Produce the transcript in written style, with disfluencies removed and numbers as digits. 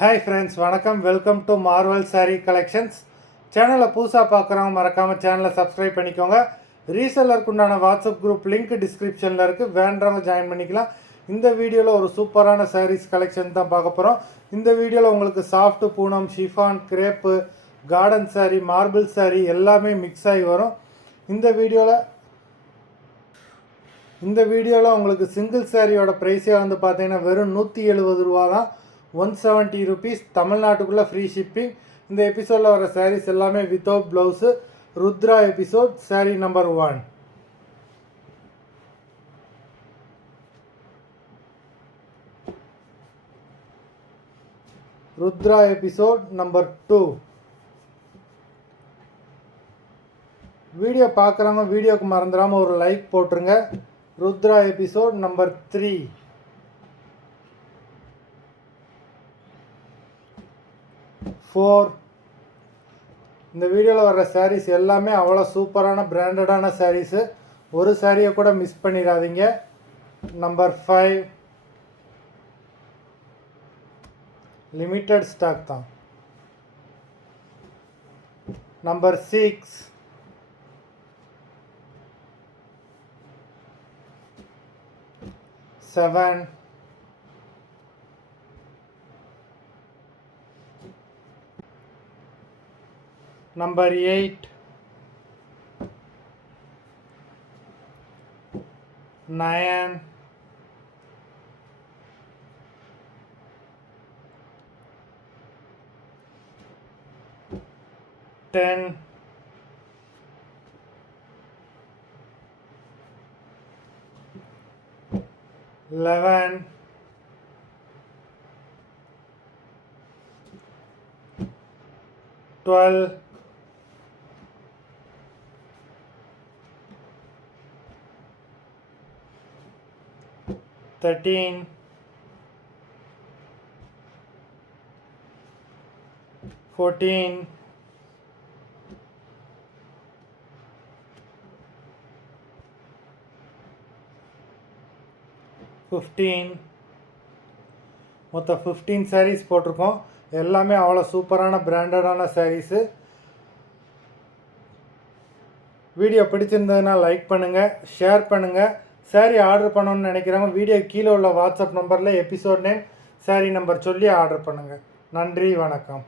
Hi friends, வணக்கம். Welcome to Marvel sari collections. சேனலை புதுசாக பார்க்குறவங்க மறக்காமல் சேனலை சப்ஸ்கிரைப் பண்ணிக்கோங்க. ரீசெல்லருக்கு உண்டான வாட்ஸ்அப் குரூப் லிங்க் டிஸ்கிரிப்ஷனில் இருக்குது, வேண்டவங்க ஜாயின் பண்ணிக்கலாம். இந்த வீடியோவில் ஒரு சூப்பரான சாரீஸ் கலெக்ஷன் தான் பார்க்க போகிறோம். இந்த வீடியோவில் உங்களுக்கு soft Poonam, chiffon, crepe, garden sari, marble sari எல்லாமே மிக்ஸ் ஆகி வரும். இந்த வீடியோவில் உங்களுக்கு சிங்கிள் சாரியோட ப்ரைஸே வந்து பார்த்தீங்கன்னா வெறும் 170 ரூபா தான். 170 ருபீஸ், தமிழ்நாட்டுக்குள்ளே ஃப்ரீ ஷிப்பிங். இந்த எபிசோடில் வர சாரீஸ் எல்லாமே without blouse. Rudra episode sari number 1. Rudra episode number 2. Video பார்க்குறவங்க வீடியோக்கு மறந்துடாமல் ஒரு லைக் போட்டுருங்க. Rudra episode number 3. இந்த வீடியோவில் வர்ற சாரீஸ் எல்லாமே அவ்வளோ சூப்பரான பிராண்டடான சாரீஸு. ஒரு சாரியை கூட மிஸ் பண்ணிடாதீங்க. நம்பர் 5 லிமிட்டட் ஸ்டாக் தான். Number 6 7 Number 8 9 10 11 12 13 14 15. மொத்தம் 15 சாரீஸ் போட்டிருக்கோம். எல்லாமே அவ்வளோ சூப்பரான பிராண்டடான சாரீஸு. வீடியோ பிடிச்சிருந்ததுன்னா லைக் பண்ணுங்கள், ஷேர் பண்ணுங்கள். சாரீ ஆர்டர் பண்ணணும்னு நினைக்கிறவங்க வீடியோ கீழே உள்ள வாட்ஸ்அப் நம்பரில் எபிசோட் நேம், சாரீ நம்பர் சொல்லி ஆர்டர் பண்ணுங்கள். நன்றி, வணக்கம்.